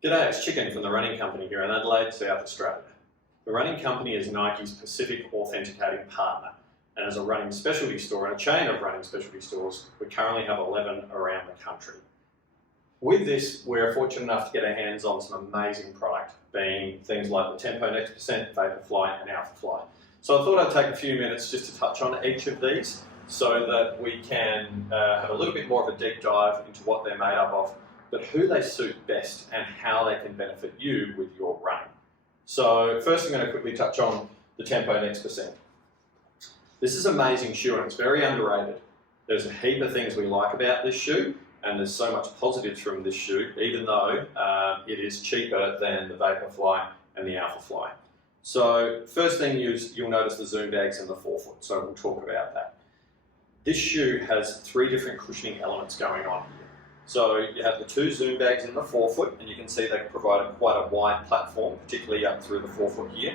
G'day, it's Chicken from the Running Company here in Adelaide, South Australia. The Running Company is Nike's Pacific authenticating partner, and as a running specialty store and a chain of running specialty stores, we currently have 11 around the country. With this, we're fortunate enough to get our hands on some amazing product, being things like the Tempo Next Percent, Vaporfly and Alphafly. So I thought I'd take a few minutes just to touch on each of these so that we can have a little bit more of a deep dive into what they're made up of, but who they suit best and how they can benefit you with your running. So first I'm going to quickly touch on the Tempo Next Percent. This is an amazing shoe and it's very underrated. There's a heap of things we like about this shoe and there's so much positives from this shoe, even though it is cheaper than the Vaporfly and the Alphafly. So first thing is you'll notice the zoom bags in the forefoot, so we'll talk about that. This shoe has 3 different cushioning elements going on here. So you have the 2 zoom bags in the forefoot, and you can see they provide quite a wide platform, particularly up through the forefoot here.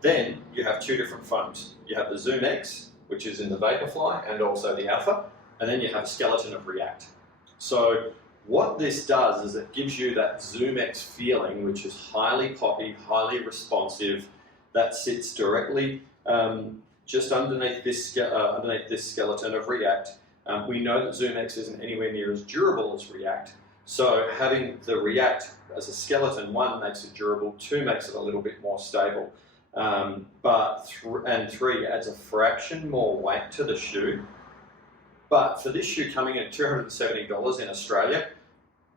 Then you have 2 different foams. You have the Zoom X, which is in the Vaporfly, and also the Alpha, and then you have a skeleton of React. So what this does is it gives you that Zoom X feeling, which is highly poppy, highly responsive, that sits directly just underneath this skeleton of React. We know that Zoom X isn't anywhere near as durable as React, so having the React as a skeleton, 1, makes it durable, 2, makes it a little bit more stable, and 3, adds a fraction more weight to the shoe. But for this shoe coming in at $270 in Australia,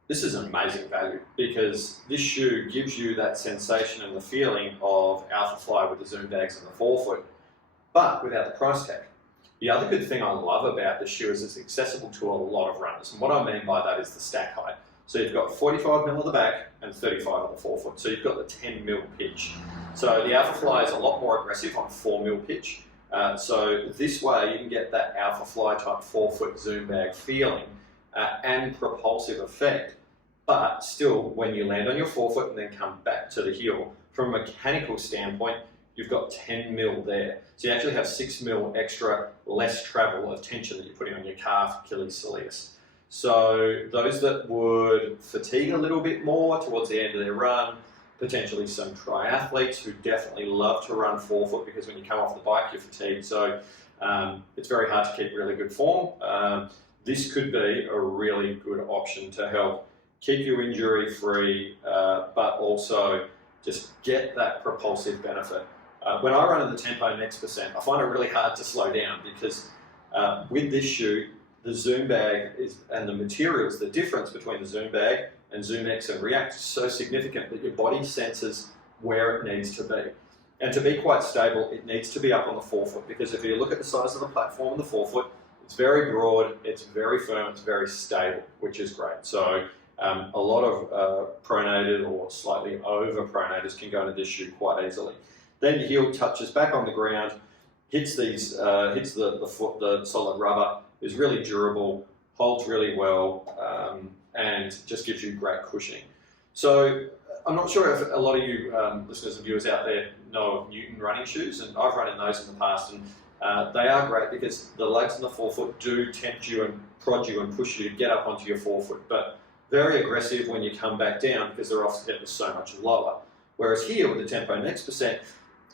this is an amazing value because this shoe gives you that sensation and the feeling of Alphafly with the zoom bags in the forefoot, but without the price tag. The other good thing I love about this shoe is it's accessible to a lot of runners, and what I mean by that is the stack height. So you've got 45mm at the back and 35 at the forefoot, so you've got the 10mm pitch. So the Alphafly is a lot more aggressive on 4mm pitch, so this way you can get that Alphafly type forefoot zoom bag feeling and propulsive effect, but still when you land on your forefoot and then come back to the heel, from a mechanical standpoint, you've got 10mm there. So you actually have 6mm extra, less travel of tension that you're putting on your calf, Achilles, soleus. So those that would fatigue a little bit more towards the end of their run, potentially some triathletes who definitely love to run forefoot because when you come off the bike you're fatigued. So it's very hard to keep really good form. This could be a really good option to help keep you injury free, but also just get that propulsive benefit. When I run in the Tempo Next Percent, I find it really hard to slow down because with this shoe, the zoom bag and the materials, the difference between the zoom bag and Zoom X and React is so significant that your body senses where it needs to be. And to be quite stable, it needs to be up on the forefoot because if you look at the size of the platform in the forefoot, it's very broad, it's very firm, it's very stable, which is great. So a lot of pronated or slightly over pronators can go into this shoe quite easily. Then your heel touches back on the ground, hits the foot, the solid rubber, is really durable, holds really well, and just gives you great cushioning. So I'm not sure if a lot of you listeners and viewers out there know of Newton running shoes, and I've run in those in the past, and they are great because the legs and the forefoot do tempt you and prod you and push you to get up onto your forefoot, but very aggressive when you come back down because they're often so much lower. Whereas here with the Tempo Next Percent,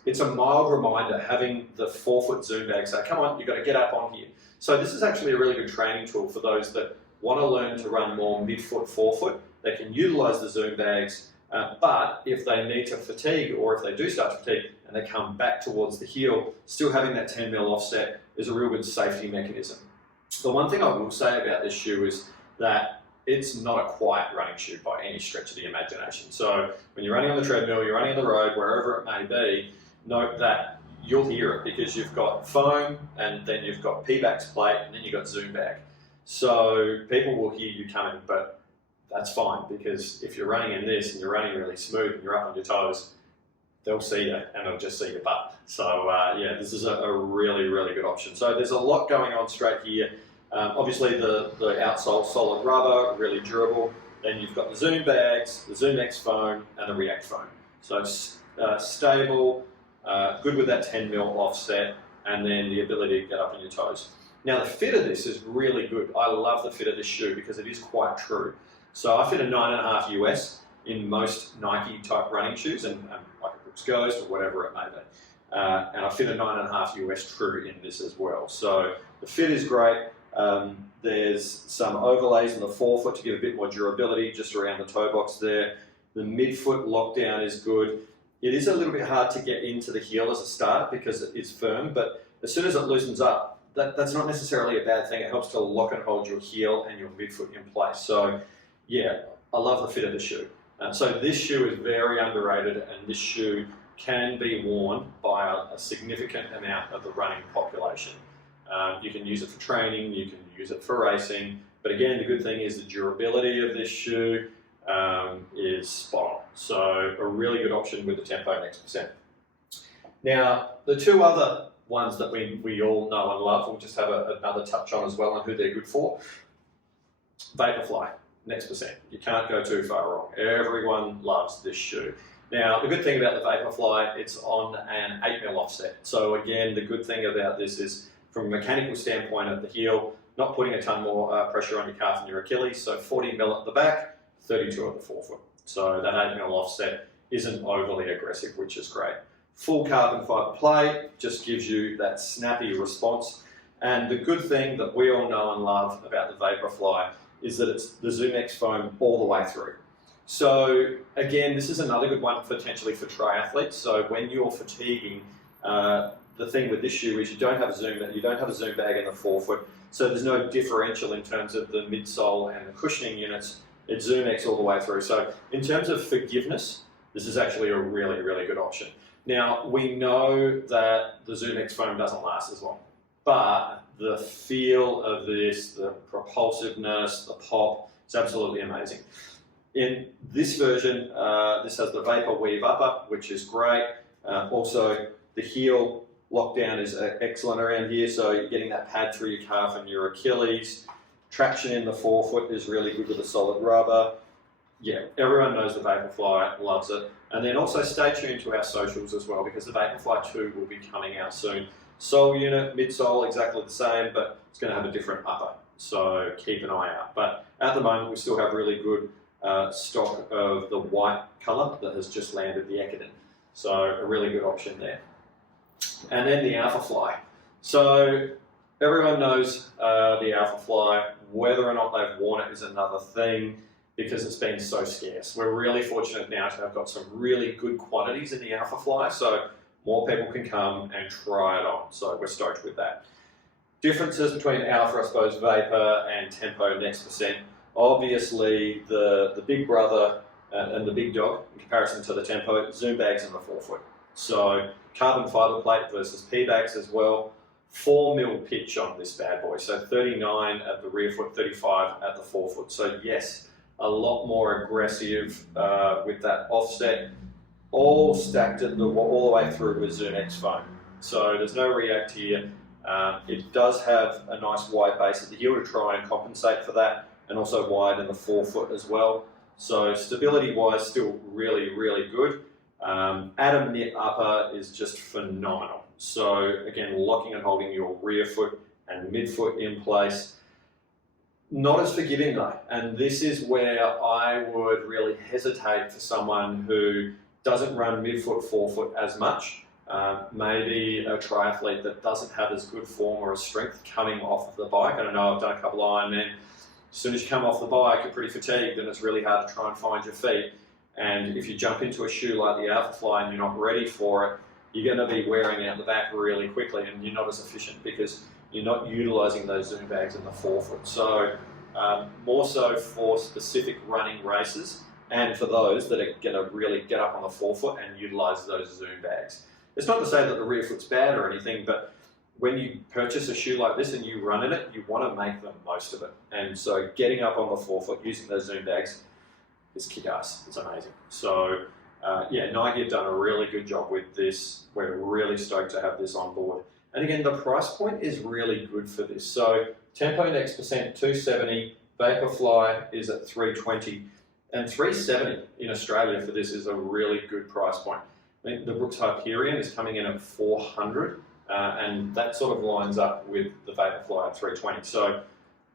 it's a mild reminder having the forefoot zoom bag say, come on, you've got to get up on here. So this is actually a really good training tool for those that want to learn to run more mid-foot, forefoot. They can utilize the zoom bags, but if they need to fatigue or if they do start to fatigue and they come back towards the heel, still having that 10mm offset is a real good safety mechanism. The one thing I will say about this shoe is that it's not a quiet running shoe by any stretch of the imagination. So when you're running on the treadmill, you're running on the road, wherever it may be, note that you'll hear it because you've got foam and then you've got P-backs plate and then you've got zoom bag. So people will hear you coming, but that's fine because if you're running in this and you're running really smooth and you're up on your toes, they'll see you and they'll just see your butt. So yeah, this is a really, really good option. So there's a lot going on straight here. Obviously the outsole solid rubber, really durable. Then you've got the zoom bags, the Zoom X foam and the React foam. So stable, good with that 10mm offset, and then the ability to get up on your toes. Now the fit of this is really good. I love the fit of this shoe because it is quite true. So I fit a 9.5 US. in most Nike type running shoes, and like a Brooks Ghost or whatever it may be. And I fit a 9.5 US True in this as well. So the fit is great. There's some overlays in the forefoot to give a bit more durability just around the toe box there. The midfoot lockdown is good. It is a little bit hard to get into the heel as a start because it is firm, but as soon as it loosens up, that's not necessarily a bad thing. It helps to lock and hold your heel and your midfoot in place. So yeah, I love the fit of the shoe. So this shoe is very underrated, and this shoe can be worn by a significant amount of the running population. You can use it for training, you can use it for racing, but again, the good thing is the durability of this shoe is spot on. So a really good option with the Tempo Next Percent. Now, the two other ones that we all know and love, we'll just have another touch on as well and who they're good for. Vaporfly, Next Percent. You can't go too far wrong. Everyone loves this shoe. Now, the good thing about the Vaporfly, it's on an 8mm offset. So again, the good thing about this is, from a mechanical standpoint at the heel, not putting a ton more pressure on your calf and your Achilles. So 40mm at the back, 32 at the forefoot. So that 8mm offset isn't overly aggressive, which is great. Full carbon fiber plate just gives you that snappy response. And the good thing that we all know and love about the Vaporfly is that it's the ZoomX foam all the way through. So again, this is another good one potentially for triathletes. So when you're fatiguing, the thing with this shoe is you don't have a zoom bag in the forefoot, so there's no differential in terms of the midsole and the cushioning units. It's ZoomX all the way through. So in terms of forgiveness, this is actually a really, really good option. Now, we know that the ZoomX foam doesn't last as long, but the feel of this, the propulsiveness, the pop, it's absolutely amazing. In this version, this has the Vapor Weave upper, which is great. Also, the heel lockdown is excellent around here, so you're getting that pad through your calf and your Achilles. Traction in the forefoot is really good with the solid rubber. Yeah, everyone knows the Vaporfly, loves it. And then also stay tuned to our socials as well, because the Vaporfly 2 will be coming out soon. Sole unit, midsole, exactly the same, but it's going to have a different upper, so keep an eye out. But at the moment, we still have really good stock of the white colour that has just landed, the Ecodin. So a really good option there. And then the Alphafly. So everyone knows the Alphafly. Whether or not they've worn it is another thing, because it's been so scarce. We're really fortunate now to have got some really good quantities in the Alphafly, so more people can come and try it on. So we're stoked with that. Differences between Alpha, I suppose, Vapor and Tempo Next Percent. Obviously, the big brother and the big dog in comparison to the Tempo, zoom bags in the forefoot. So carbon fiber plate versus P bags as well. 4mm pitch on this bad boy. So 39 at the rear foot, 35 at the forefoot. So yes, a lot more aggressive with that offset. All stacked all the way through with ZoomX foam. So there's no react here. It does have a nice wide base at the heel to try and compensate for that, and also wide in the forefoot as well. So stability-wise, still really, really good. Atom knit upper is just phenomenal. So again, locking and holding your rear foot and midfoot in place. Not as forgiving though, and this is where I would really hesitate for someone who doesn't run midfoot, forefoot as much. Maybe a triathlete that doesn't have as good form or as strength coming off of the bike. I don't know, I've done a couple of Ironman. As soon as you come off the bike, you're pretty fatigued and it's really hard to try and find your feet. And if you jump into a shoe like the Alphafly and you're not ready for it, you're going to be wearing out the back really quickly, and you're not as efficient because you're not utilising those zoom bags in the forefoot. So more so for specific running races, and for those that are going to really get up on the forefoot and utilise those zoom bags. It's not to say that the rear foot's bad or anything, but when you purchase a shoe like this and you run in it, you want to make the most of it. And so getting up on the forefoot using those zoom bags is kick-ass. It's amazing. So yeah, Nike have done a really good job with this. We're really stoked to have this on board. And again, the price point is really good for this. So Tempo Next Percent, $270. Vaporfly is at $320. And $370 in Australia for this is a really good price point. I think the Brooks Hyperion is coming in at $400, and that sort of lines up with the Vaporfly at $320. So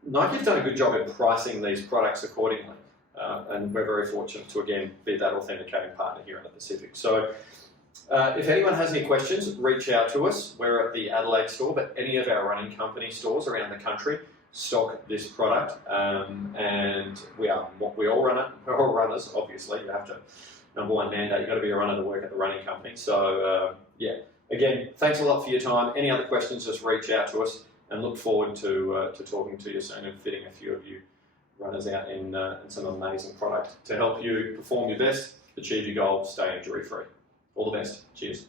Nike's done a good job in pricing these products accordingly. and we're very fortunate to again be that authenticating partner here in the Pacific. So if anyone has any questions, reach out to us. We're at the Adelaide store, but any of our running company stores around the country stock this product, and we all run it. We're all runners, obviously. You have to, number one mandate, you've got to be a runner to work at the running company. So yeah, again, thanks a lot for your time. Any other questions, just reach out to us, and look forward to talking to you soon and fitting a few of you runners out in some amazing product to help you perform your best, achieve your goal, stay injury free. All the best. Cheers.